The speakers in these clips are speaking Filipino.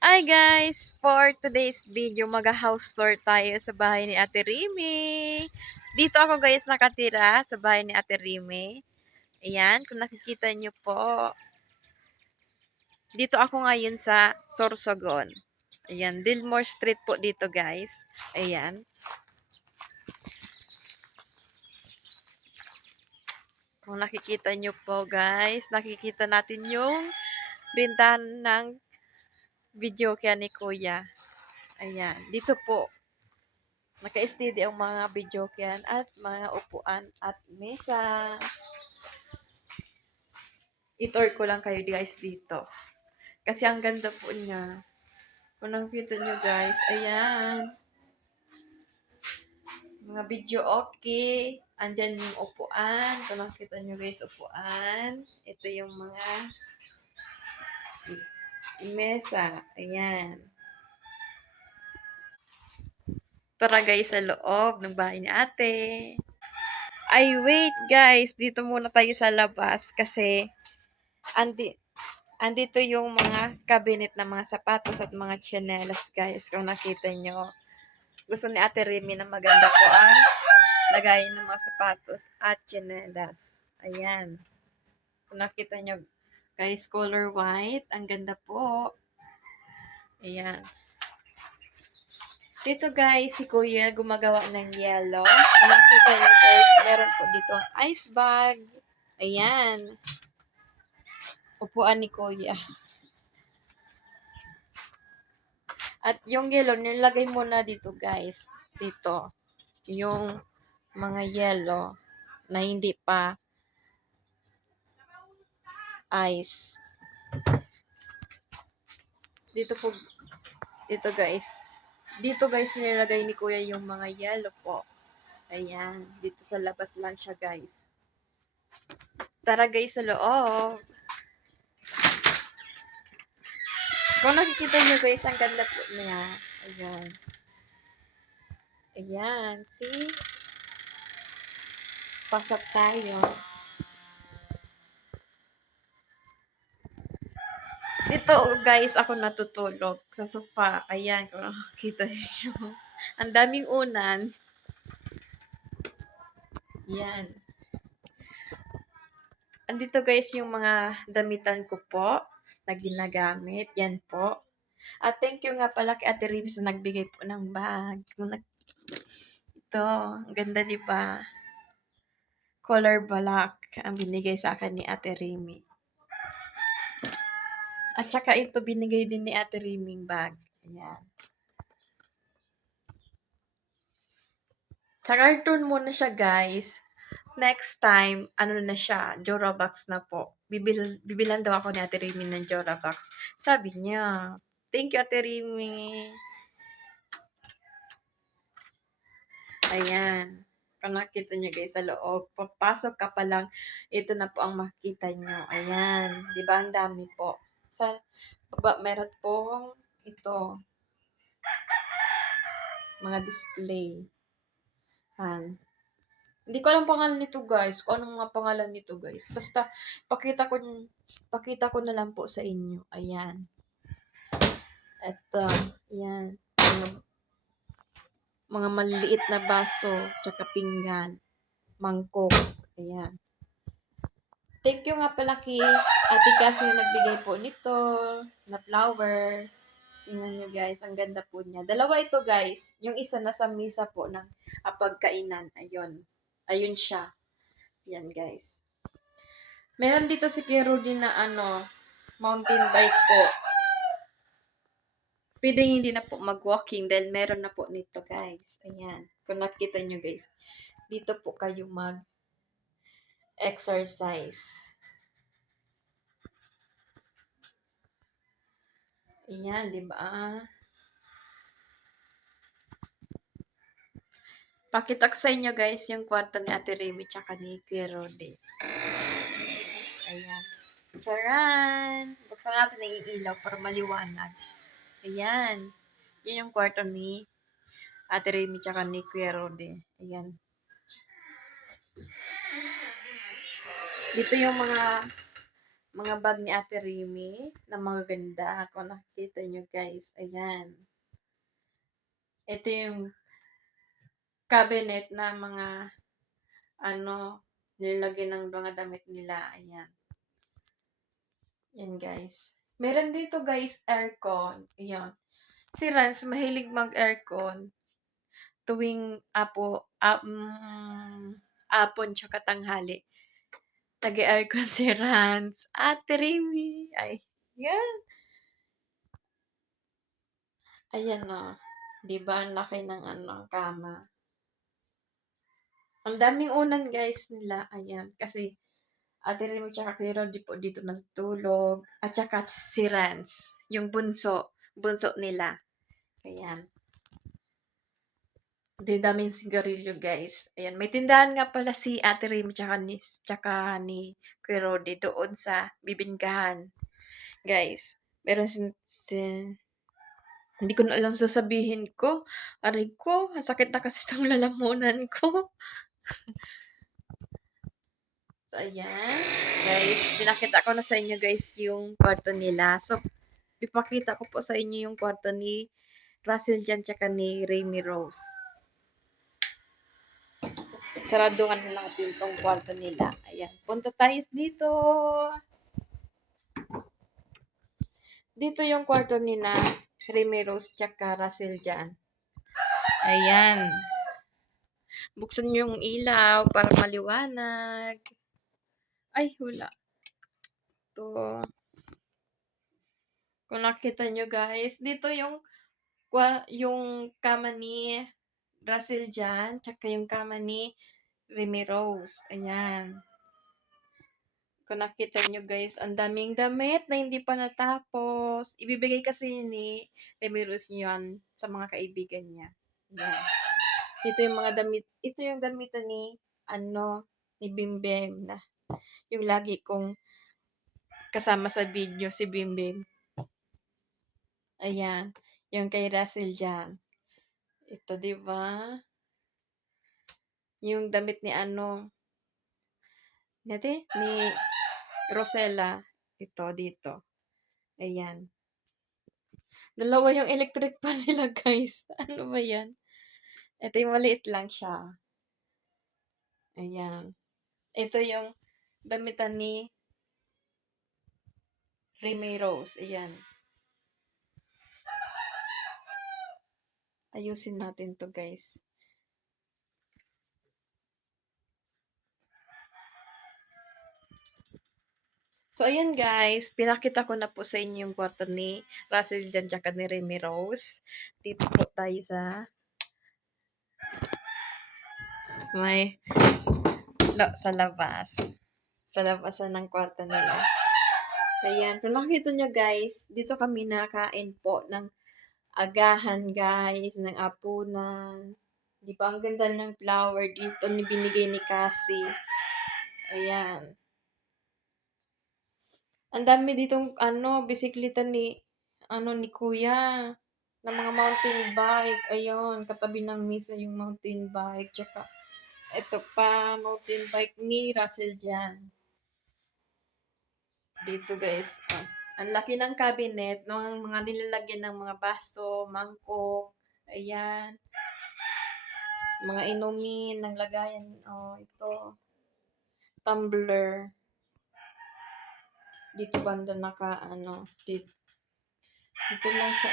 Hi guys! For today's video, mag-house tour tayo sa bahay ni Ate Rimi. Dito ako guys nakatira sa bahay ni Ate Rimi. Ayan, kung nakikita nyo po. Dito ako ngayon sa Sorsogon. Ayan, Dillmore Street po dito guys. Ayan. Kung nakikita nyo po guys, nakikita natin yung bintahan ng video kaya ni Kuya. Ayan, dito po. Naka-steady ang mga videokyan at mga upuan at mesa. I-tour ko lang kayo guys dito. Kasi ang ganda po niya. Kung nakikita nyo guys, ayan. Mga video okay. Andyan yung upuan. Kung nakikita nyo guys, upuan. Ito yung mga mesa. Ayan. Tara guys sa loob ng bahay ni ate. Ay wait guys, dito muna tayo sa labas kasi andito yung mga cabinet ng mga sapatos at mga tsinelas guys. Kung nakita nyo. Gusto ni Ate Remy na maganda po ang lagayin ng mga sapatos at tsinelas. Ayan. Kung nakita nyo guys, color white. Ang ganda po. Ayan. Dito guys, si Kuya gumagawa ng yellow. Kung nakita nyo guys, meron po dito ice bag. Ayan. Upuan ni Kuya. At yung yellow, nilagay mo na dito guys. Dito. Yung mga yellow na hindi pa ice. Dito po, dito guys, nilagay ni Kuya yung mga yellow po. Ayan. Dito sa labas lang siya guys. Tara guys sa loob. Kung nakikita nyo guys, ang ganda po niya. Ayan. Ayan. See? Pasok tayo. Dito guys, ako natutulog sa sofa. Ayan. Kung nakikita nyo. Ang daming unan. Yan. Andito guys yung mga damitan ko po na ginagamit. Yan po. At thank you nga pala kay Ate Ribs na nagbigay po ng bag. Ito, ang ganda di ba? Color black ang binigay sa akin ni Ate Rimi. At saka ito binigay din ni Ate Riming bag. Ayan. Sa cartoon muna siya guys. Next time, ano na siya, Jorabox na po. Bibilan daw ako ni Ate Rimi ng Jorabox. Sabi niya, thank you Ate Rimi. Ayan. Kung nakita nyo guys sa loob, papasok ka pa lang, ito na po ang makita nyo. Ayan. Diba ang dami po. Sa baba, meron pong ito. Mga display. Ayan. Hindi ko alam pangalan nito guys. Kung anong mga pangalan nito guys. Basta, pakita ko na lang po sa inyo. Ayan. Ito. Ayan. Mga maliliit na baso. Tsaka pinggan. Mangkok. Ayan. Thank you nga pala kay Ate Cassie na nagbigay po nito. Na flower. Tingnan nyo guys. Ang ganda po niya. Dalawa ito guys. Yung isa nasa misa po ng pagkainan. Ayun. Ayun siya. Yan guys. Meron dito si Kuya Rudy na mountain bike po. Pwede hindi na po mag-walking dahil meron na po nito guys. Ayan. Kung nakita nyo guys. Dito po kayo mag-exercise. Ayan, di ba? Pakita ko sa inyo guys yung kwarto ni Ate Remy tsaka ni Kuya Rudy. Ayan. Charan! Buksan natin ang ilaw para maliwanag. Ayan. Yun yung kwarto ni Ate Remy tsaka ni Kuya Rudy. Ayan. Dito yung mga mga bag ni Ate Remy na mga ganda. Kung nakikita nyo guys, ayan. Ito yung cabinet na mga ano, nilagyan ng mga damit nila. Ayan. Yan guys. Meron dito guys, aircon. Ayan. Si Rans, mahilig mag-aircon tuwing apon tsaka tanghali. Nag-aircon si Rans. Ate Remy. Ay, yan. Ayan o. Diba, ang laki ng kama. Ang daming unan guys nila. Ayan. Kasi Ate Remy tsaka Kuya Rodi po dito natutulog. At tsaka si Rans. Yung bunso. Bunso nila. Ayan. Di daming sigarilyo guys. Ayan. May tindahan nga pala si Ate Remy tsaka ni Kuya Rodi doon sa bibingkahan. Guys. Meron hindi ko na alam sasabihin ko. Aray ko, sakit na kasi itong lalamunan ko. So, ayan. Guys, pinakita ko na sa inyo guys yung kwarto nila. So, ipakita ko po sa inyo yung kwarto ni Russell Jan tsaka ni Remy Rose. Saraduhan na natin itong kwarto nila. Ayan. Punta tayo dito. Dito yung kwarto nila Remy Rose tsaka Russell Jan. Ayan. Buksan nyo yung ilaw para maliwanag. Ay, wala. To. Kung nakita nyo guys, dito yung kama ni Russell Jan, tsaka yung kama ni Remy Rose. Ayan. Kung nakita nyo guys, ang daming damit na hindi pa natapos. Ibibigay kasi ni Remy Rose yan sa mga kaibigan niya. Ayan. Ito yung mga damit, ito yung damitan ni Bimbem na yung lagi kong kasama sa video si Bimbem. Ayan, yung kay Russell Jan. Ito, 'di ba? Yung damit ni ni Rosella. Ito dito. Ayan. Dalawa yung electric pan nila, guys. Ano ba 'yan? Ito yung maliit lang siya. Ayan. Ito yung damitan ni Remy Rose. Ayan. Ayusin natin to guys. So, ayan guys, pinakita ko na po sa inyo yung kwarto ni Russell Jan tsaka ni Remy Rose. Dito po tayo sa labas. Sa labasan ng kwarto nila. Ayan, kung nakita nyo guys, dito kami nakain po ng agahan guys, ng apunan. Di ba, ang ganda ng flower dito ni binigay ni Cassie. Ayan. Ang dami ditong bisikleta ni Kuya na mga mountain bike. Ayun, katabi ng misa yung mountain bike. Tsaka, ito pa, mountain bike ni Russell Jan. Dito guys. Ang laki ng cabinet ng mga nilalagyan ng mga baso, mangkok. Ayan. Mga inumin, ng lagayan. Ito. Tumbler. Dito banda dito lang siya,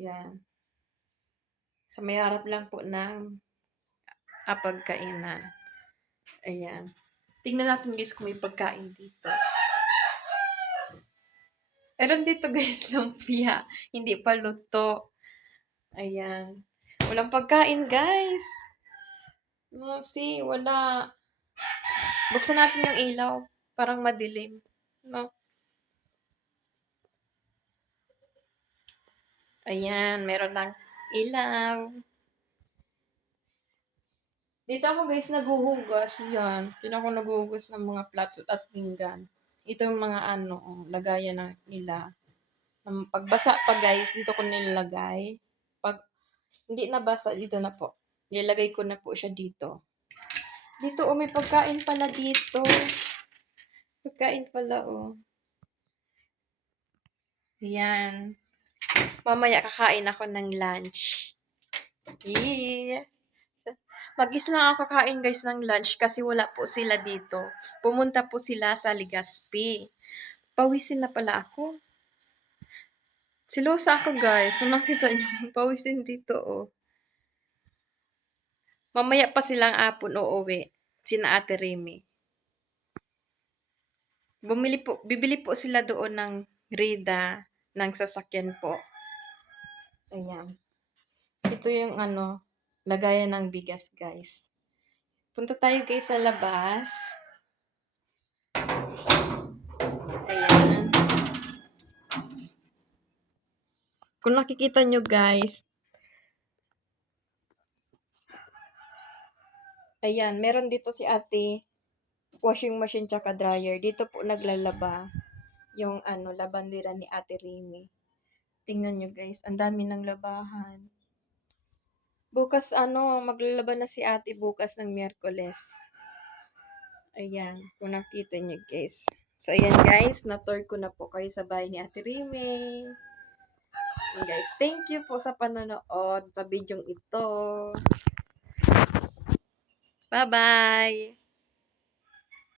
Yan. Sa may harap lang po ng pagkainan. Ayan. Tingnan natin guys kung may pagkain dito. Meron dito guys lumpia. Hindi pa luto. Ayan. Walang pagkain guys. No, see, wala. Buksan natin yung ilaw. Parang madilim. No? Ayan, meron ng ilaw. Dito ako guys naghuhugas. Yan. Dito ako naghuhugas ng mga plato at pinggan. Ito yung mga lagayan nila. Pagbasa pa guys, dito ko nilalagay. Pag hindi nabasa, dito na po. Nilalagay ko na po siya dito. Dito, may pagkain pala dito. Pagkain pala, oh. Ayan. Mamaya kakain ako ng lunch. Yeah. Mag-isa lang ako kakain guys ng lunch kasi wala po sila dito. Pumunta po sila sa Legazpi. Pawisin na pala ako. Silosa ako guys. So nakita niyo, pawisin dito oh. Mamaya pa silang apon uuwi. Sina Ate Remy. Bibili po sila doon ng Rida ng sasakyan po. Ayan. Ito yung ano, lagayan ng bigas guys. Punta tayo guys sa labas. Ayan. Kung nakikita nyo guys, ayan, meron dito si ate, washing machine tsaka dryer. Dito po naglalaba yung ano, labandera ni Ate Remy. Tingnan nyo guys, ang dami ng labahan. Bukas ano, maglalaba na si ate bukas ng Miyerkules. Ayan, kung nakita nyo guys. So ayan guys, na-tour ko na po kayo sa bahay ni Ate Remy. And guys, thank you po sa panonood sa video ito. Bye-bye!